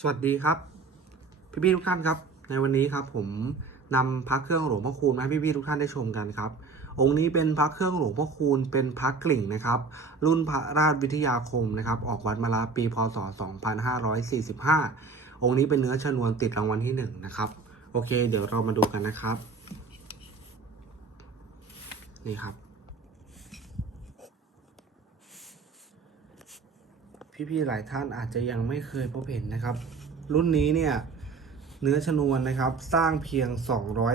สวัสดีครับ พี่ๆทุกท่านครับ ในวันนี้ครับผมนำพระเครื่องหลวงพ่อคูณมาให้พี่ๆทุกท่านได้ชมกันครับ องค์นี้เป็นพระเครื่องหลวงพ่อคูณเป็นพระกลิ่งนะครับ รุ่นพระราชวิทยาคมนะครับ ออกวัดมาลาปีพศ 2545 องค์นี้เป็นเนื้อชนวนติดรางวัลที่หนึ่งนะครับโอเค เดี๋ยวเรามาดูกันนะครับ นี่ครับ พี่ๆหลายท่านอาจจะยังไม่เคยพบเห็นนะครับ รุ่นนี้เนี่ยเนื้อชนวนนะครับ สร้างเพียง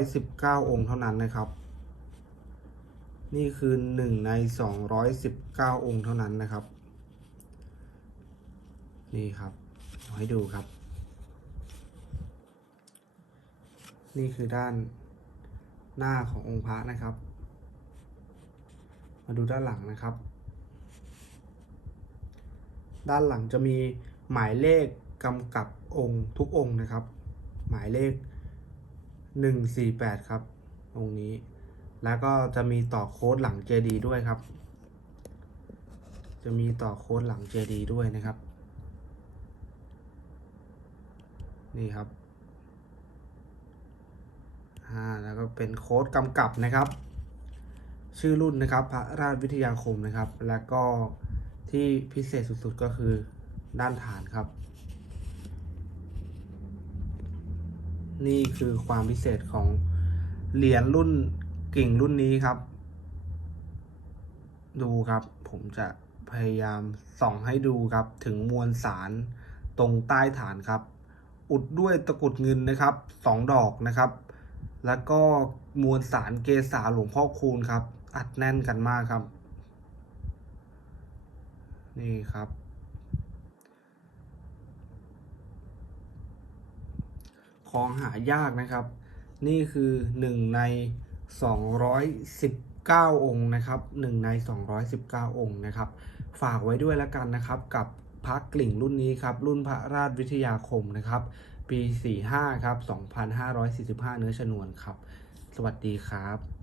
219 องค์เท่านั้นนะครับ นี่คือหนึ่งใน 219 องค์เท่านั้นนะครับ นี่ครับเอาให้ดูครับ นี่คือด้านหน้าขององค์พระนะครับ มาดูด้านหลังนะครับ ด้านหลังจะมีหมายเลขกำกับองค์ทุกองค์นะครับ หมายเลข 148 ครับ องค์นี้ แล้วก็จะมีต่อโค้ดหลังเจดีด้วยครับ จะมีต่อโค้ดหลังเจดีด้วยนะครับ นี่ครับอ่าแล้วก็เป็นโค้ดกำกับนะครับ ชื่อรุ่นนะครับ พระราชวิทยาคมนะครับ แล้วก็ ที่พิเศษสุดๆก็คือด้านฐานครับ นี่คือความพิเศษของเหรียญรุ่นกิ่งรุ่นนี้ครับ ดูครับผมจะพยายามส่องให้ดูครับถึงมวลสารตรงใต้ฐานครับ อุดด้วยตะกุดเงินนะครับสองดอกนะครับ แล้วก็มวลสารเกษาหลวงพ่อคูณครับ อัดแน่นกันมากครับ นี่ครับ ของหายากนะครับ นี่คือหนึ่งใน 219 องค์นะครับหนึ่งใน 219 องค์นะครับ ฝากไว้ด้วยแล้วกันนะครับ กับพระกลิ่งรุ่นนี้ครับ รุ่นพระราชวิทยาคมนะครับ ปี 45 ครับ 2545 เนื้อชนวนครับ สวัสดีครับ